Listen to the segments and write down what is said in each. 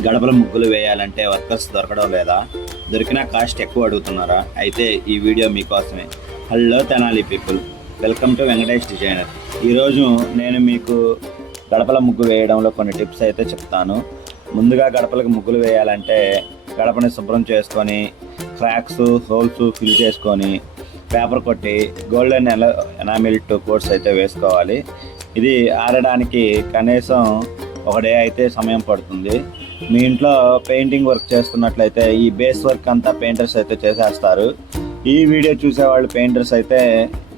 గడపల ముగ్గులు వేయాలంటే వర్కర్స్ దొరకడం లేదా? దొరికినా కాస్ట్ ఎక్కువ అడుగుతున్నారా? అయితే ఈ వీడియో మీకోసమే. Hello Tenali people, welcome to Venkatesh designer. ఈరోజు నేను మీకు గడపల ముగ్గు వేయడంలో కొన్ని టిప్స్ అయితే చెప్తాను. ముందుగా గడపలకు ముగ్గులు వేయాలంటే గడపని శుభ్రం చేసుకొని క్రాక్స్ హోల్స్ ఫిల్ చేసుకొని పేపర్ కొట్టి గోల్డెన్ ఎనామిల్ 2 కోట్స్ అయితే వేసుకోవాలి. ఇది ఆరడానికి కనీసం ఒక డే అయితే సమయం పడుతుంది. మీ ఇంట్లో పెయింటింగ్ వర్క్ చేస్తున్నట్లయితే ఈ బేస్ వర్క్ అంతా పెయింటర్స్ అయితే చేసేస్తారు. ఈ వీడియో చూసేవాళ్ళు పెయింటర్స్ అయితే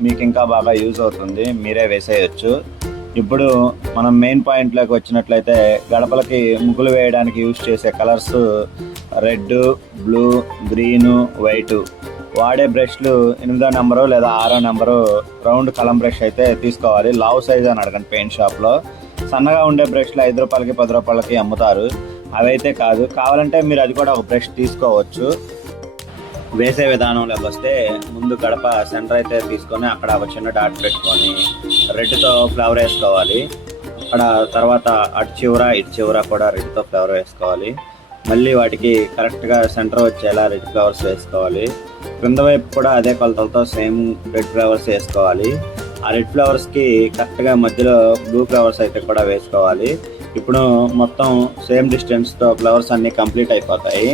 మీకు ఇంకా బాగా యూజ్ అవుతుంది, మీరే వేసేయచ్చు. ఇప్పుడు మనం మెయిన్ పాయింట్లోకి వచ్చినట్లయితే గడపలకి ముగ్గులు వేయడానికి యూజ్ చేసే colours red, blue, green, white. వాడే బ్రష్లు 8వ నెంబరు లేదా 6వ నెంబరు రౌండ్ కలం బ్రష్ అయితే తీసుకోవాలి. లావ్ సైజ్ అని అడగండి పెయింట్ షాప్లో. సన్నగా ఉండే బ్రష్లు 5 రూపాయలకి 10 రూపాయలకి అమ్ముతారు. అవైతే కాదు, కావాలంటే మీరు అది కూడా ఒక బ్రష్ తీసుకోవచ్చు. వేసే విధానంలోకి వస్తే ముందు గడప సెంటర్ అయితే తీసుకొని అక్కడ ఒక చిన్న డాట్ పెట్టుకొని రెడ్తో ఫ్లవర్ వేసుకోవాలి. అక్కడ తర్వాత అటు చివర ఇటు చివర కూడా రెడ్తో ఫ్లవర్ వేసుకోవాలి. మళ్ళీ వాటికి కరెక్ట్గా సెంటర్ వచ్చేలా రెడ్ ఫ్లవర్స్ వేసుకోవాలి. క్రింద వైపు కూడా అదే కొలతలతో సేమ్ రెడ్ ఫ్లవర్స్ వేసుకోవాలి. ఆ రెడ్ ఫ్లవర్స్కి కరెక్ట్గా మధ్యలో బ్లూ ఫ్లవర్స్ అయితే కూడా వేసుకోవాలి. ఇప్పుడు మొత్తం సేమ్ డిస్టెన్స్తో ఫ్లవర్స్ అన్నీ కంప్లీట్ అయిపోతాయి.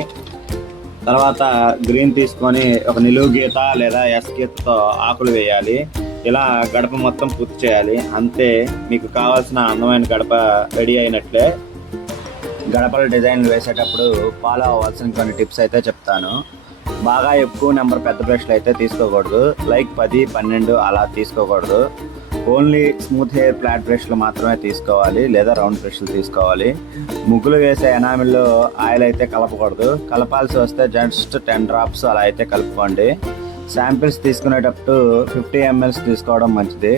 తర్వాత గ్రీన్ తీసుకొని ఒక నిలువు గీత లేదా ఎస్ గీతతో ఆకులు వేయాలి. ఇలా గడప మొత్తం పూర్తి చేయాలి. అంతే, మీకు కావాల్సిన అందమైన గడప రెడీ అయినట్లే. గడపల డిజైన్లు వేసేటప్పుడు ఫాలో అవ్వాల్సిన కొన్ని టిప్స్ అయితే చెప్తాను. బాగా ఎక్కువ నెంబర్ పెద్ద బ్రష్లు అయితే తీసుకోకూడదు. లైక్ 10, 12 అలా తీసుకోకూడదు. ఓన్లీ స్మూత్ హెయిర్ ఫ్లాట్ బ్రష్లు మాత్రమే తీసుకోవాలి, లేదా రౌండ్ బ్రష్లు తీసుకోవాలి. ముగ్గులు వేసే ఎనామిల్లో ఆయిల్ అయితే కలపకూడదు. కలపాల్సి వస్తే జస్ట్ 10 డ్రాప్స్ అలా అయితే కలుపుకోండి. శాంపిల్స్ తీసుకునేటప్పుడు 50 ml తీసుకోవడం మంచిది.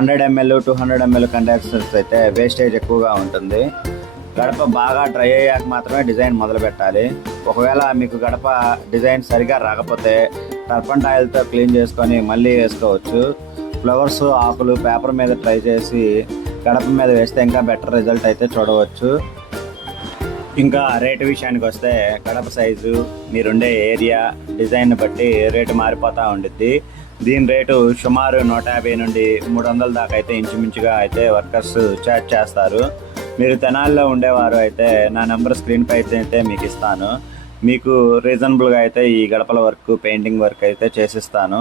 100 ml 200 ml కండెన్సర్స్ అయితే వేస్టేజ్ ఎక్కువగా ఉంటుంది. గడప బాగా డ్రై అయ్యాక మాత్రమే డిజైన్ మొదలు పెట్టాలి. ఒకవేళ మీకు గడప డిజైన్ సరిగా రాకపోతే టర్పంట్ ఆయిల్తో క్లీన్ చేసుకొని మళ్ళీ వేసుకోవచ్చు. ఫ్లవర్స్, ఆకులు పేపర్ మీద ట్రై చేసి గడప మీద వేస్తే ఇంకా బెటర్ రిజల్ట్ అయితే చూడవచ్చు. ఇంకా రేటు విషయానికి వస్తే గడప సైజు, మీరుండే ఏరియా, డిజైన్ బట్టి రేటు మారిపోతూ ఉండిద్ది. దీని రేటు సుమారు 150 నుండి 300 దాకా అయితే ఇంచుమించుగా అయితే వర్కర్స్ చార్జ్ చేస్తారు. మీరు తెనాల్లో ఉండేవారు అయితే నా నెంబర్ స్క్రీన్ పై అయితే మీకు ఇస్తాను. మీకు రీజనబుల్గా అయితే ఈ గడపల వర్క్, పెయింటింగ్ వర్క్ అయితే చేసిస్తాను.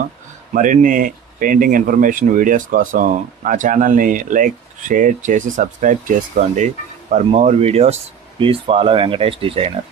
మరిన్ని పెయింటింగ్ ఇన్ఫర్మేషన్ వీడియోస్ కోసం నా ఛానల్ని లైక్, షేర్ చేసి సబ్స్క్రైబ్ చేసుకోండి. For more videos please follow Venkatesh designer.